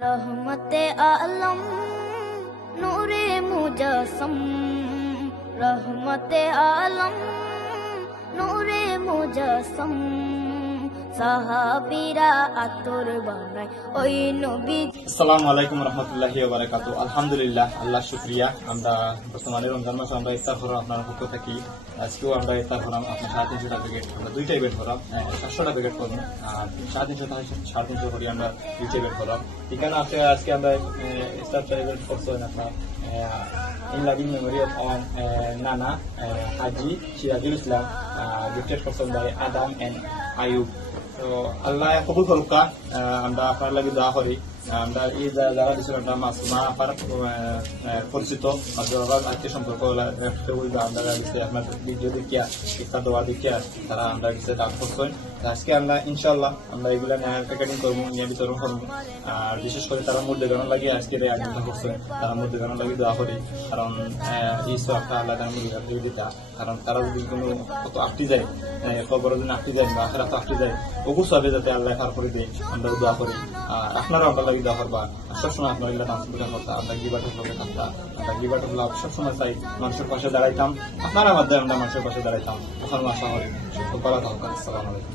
रहमते आलम नूरे मुजस्सम रहमते आलम नूरे मुजस्सम সাহাবীরা আতর বানায় ওই নবী। আসসালামু আলাইকুম রহমতুল্লাহি ওয়া বারাকাতুহু। আলহামদুলিল্লাহ, আল্লাহ শুকরিয়া। আমরা বর্তমানে রমজান মাসে আমরা ইফতার করাম আপনার পক্ষ থেকে। আজকেও আমরা ইফতার করাম আপনার 350টা প্যাকেট, আমরা দুইটা ইভেন্ট করাম, 700টা প্যাকেট করবো আর 350 করি আমরা দুইটা ইভেন্ট করাম। এখানে আজকে আমরা ইফতার ইভেন্ট করছি আপনার in loving memory of our Nana Haji Sirajul Islam, gifted person by Adam and Ayub. So Allah কবুল করুক। আমরা আপনার লাগি দোয়া করি। আমরা এই যারা দিচ্ছিল আমরা মাসুমা আপার পরিচিত আত্মীয় সম্পর্ক আমরা আপনার ভিডিও দেখিয়া ইফতার দোয়া দেখিয়া তারা আমরা কিছু দান করছেন। আজকে আমরা ইনশাল্লাহ আমরা এগুলা প্যাকেটিং করবো, নিয়ে বিতরণ করবো। আর বিশেষ করে তারা মধ্যে গানো লাগিয়ে আজকে আয়োজন করছেন, তারা মধ্যে গানো লাগিয়ে দোয়া করি। কারণ এই সবটা আল্লাহ তার মধ্যে দিতা, কারণ তারা যদি কোনো কত আটটি যায়, খবর দিন আটটি যায় বা আখেরাত আটটি যায়, ওগু সবে যাতে আল্লাহ পার করে দেয় আমরা দোয়া করি। আর আপনারাও আমরা লাগি দোয়া করবা। সবসময় আপনার এগুলো নাম সুবিধা করতাম, আমরা গিবাটের লোকে থাকতাম, আমরা গিবাটের লাভ সবসময় চাই মানুষের পাশে দাঁড়াইতাম। আপনারা মাধ্যমে আমরা মানুষের পাশে দাঁড়াইতাম। ওখানে আশা করি ভালো থাকতাম। আসসালামু আলাইকুম।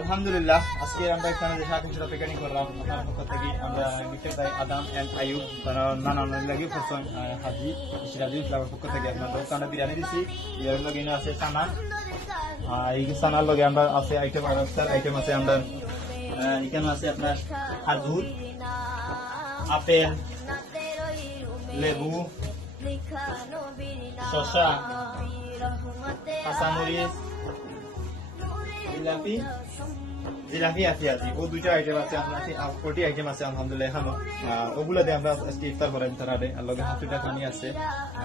আলহামদুলিল্লাহ, আজকে আমরা এখানে যে 350টা প্যাকেটিং করলাম আপনার পক্ষ থেকে। আমরা gifted by Adam and Ayub, তারা নানান লাগি করছেন হাজি সিরাজুল ইসলামের পক্ষ থেকে। আপনার দোকানে বিরিয়ানি দিছি, বিরিয়ানির লগে আছে চানা, এই চানার লগে আমরা আছে আইটেম আছে আমরা এখানে আছে আপনার খাজুর, আপেল, লেবু, শসা, কাঁচামরিচ, জিলাপি আছে। ও দুইটা আইটেম আছে, আপনার 40 আইটেম আছে আলহামদুলিল্লাহ। এখানে ওগুলো দিয়ে আমরা আজকে ইফতার করাই তারা আর লগে হাফিটা পানি আছে।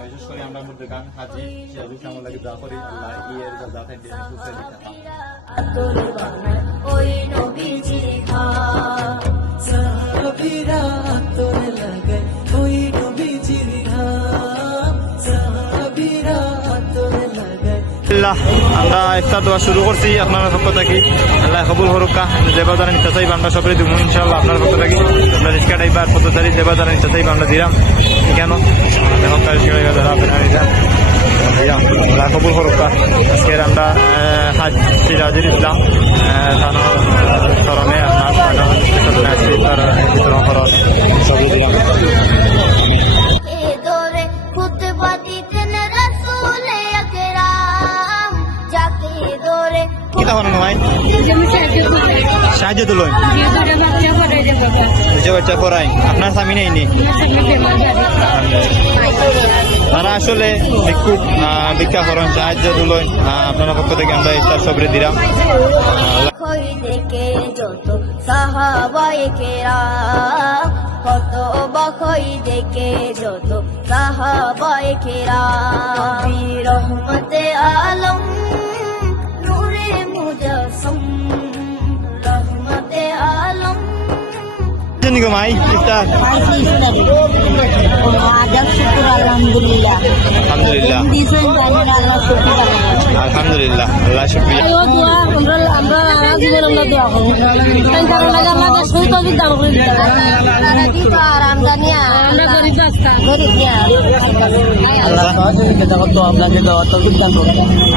বিশেষ করে আমরা মধ্যে গান হাজি সিরাজুল ইসলামের লাগে দোয়া করি আল্লাহ ইয়ের যা থাকে খুশি দিতে ওই নবীজি সাহাবীরা আতর লাগায় ওই নবীজির ধাম, সাহাবীরা আতর লাগায়। আমরা ইফতার দোয়া শুরু করছি আপনার পক্ষ থেকে। আল্লাহ কবুল করুক। যে বাজারে নিতে চাইব আমরা সবাই দিব ইনশাআল্লাহ আপনার পক্ষ থেকে। আমরা রিস্কা টাইবার পদ্ধতি যে বাজারে নিতে চাইব আমরা দিলাম। কেন আল্লাহ কবুল করুক। আজকের আমরা হাজ সিরাজুল ইসলাম স্মরণে আপনার বিতরণ করার ছবি দিলাম। দরে খুতবা দিতেন রাসূলে আকরাম, যাকে দরে কি তখন ভাই সাহায্য তুলুন বাচ্চা পড়াই আপনার স্বামী নেই। তারা আসলে ভিক্ষা করেন, সাহায্য তুলুন। আপনার পক্ষ থেকে আমরা ইফতার সবরে দিলাম। দেখে যত সাহাবায়ে কেরাম, কত বখই দেখে যত সাহাবায়ে কেরাম। রহমতে আলম নূরে মুজস্সম রহমতে আলম। মাই ইফতার আলহামদুলিল্লাহ আলহামদুলিল্লাহ আলহামদুলিল্লাহ আল্লাহ শুকরিয়া।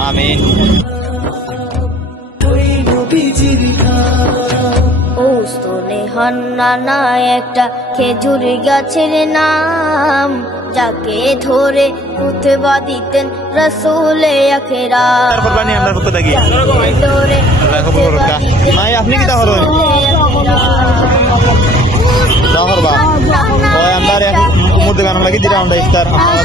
আমিন। ওই নবীজির ধাম, ওস্তনে হান্নানা একটা খেজুর গাছের নাম, যাকে ধরে খুতবা দিতেন রাসূলে আকরাম। কুরবানি আমরা পক্ষ থেকে ধরে আল্লাহ কবুল করুক। মাই আপনি কি তাহলে দোয়া করবা? ওই আমরা মধ্যে গান লাগি দিলাম আমরা ইফতার আপনারা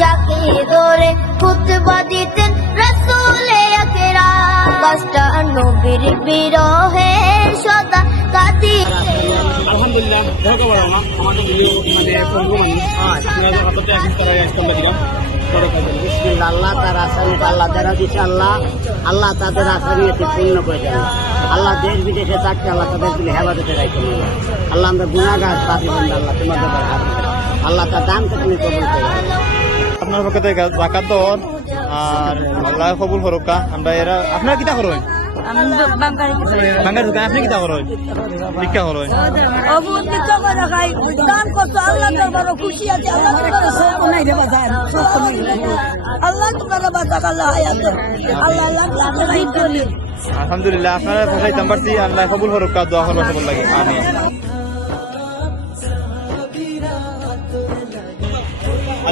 যাকে ধরে খুতবা দিতেন রাসূলে আকরাম। কষ্টা নবীর বিরহে সদা কাঁদি। আলহামদুলিল্লাহ আমাদের আল্লাহ তার আসামি আল্লাহ তারা দিচ্ছে, আল্লাহ তাদের আসামিতে পূর্ণ করে দেন। আল্লাহ দেশ বিদেশে থাকতে আল্লাহ তাদের দিলে হেফাজতে রাখেন। আল্লাহ আমরা গুনাহগার পাপী বান্দা, আল্লাহ তোমাদের আল্লাহ তার দানকে তুমি কবুল করে। আপনার পক্ষ থেকে জাকাত দেওয়ার আর আল্লাহ কবুল করুকা আমরা এরা আপনারা কিতা করেন বাঙ্গার দোকান আপনি কিতা করেন ভিক্ষা করেন আলহামদুলিল্লাহ আপনারা পৌঁছাইতাম পারছি আল্লাহ কবুল করুকা দোয়া করবার সবল লাগে আমিন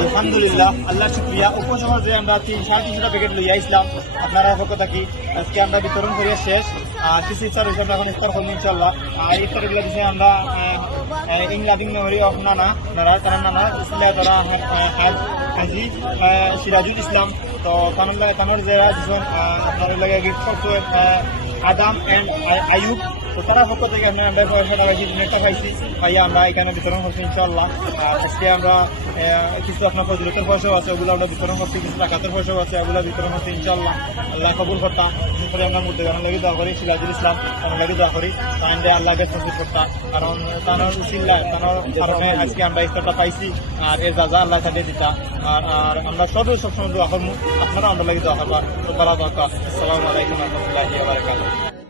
আলহামদুলিল্লাহ আল্লাহ শুক্রিয়া উপশহর যে আমরা 300-350 প্যাকেট লইয়া আসলাম আপনারা পক্ষ থাকি আজকে আমরা বিতরণ করিয়া শেষ কিছু ইচ্ছা রয়েছে আমরা এখন ইফতার করবো ইনশাল্লাহ ইফতার এগুলো দিচ্ছে আমরা ইংলাদিং মেমোরি অফ নানা তারা নানা ইসলাম তারা হাজি সিরাজুল ইসলাম তো তানোর যারা দুজন আপনার লাগে গিফট করছে আদাম এন্ড আয়ুব তো তারা পক্ষ থেকে আমরা 500 টাকা দিনেরটা পাইছি পাইয়া আমরা এখানে বিতরণ করছি ইনশাল্লাহ আজকে আমরা কিছু আপনার ফজলতের পয়সাও আছে ওগুলো আমরা বিতরণ করছি কিছু টাকাতের পয়সাও আছে ওগুলো বিতরণ করছি ইনশাল্লাহ আল্লাহ কবুল করতাম পরে আমরা মধ্যে গান লাগে দোয়া করি সিরাজুল ইসলাম তার লাগে দোয়া করি তাহলে আল্লাহকে সন্তুষ্ট করতাম কারণ তানোর উসিল্লা তানোর কারণে আজকে আমরা ইফতারটা পাইছি আর এর যা আল্লাহ কাটিয়ে দিতা আর আমরা সবসময় দোয়া করবো আপনারা আমরা লাগে দোয়া করবা তো তারা দরকার আসসালামু আলাইকুম রহমতুল্লাহি ওয়া বারাকাতুহু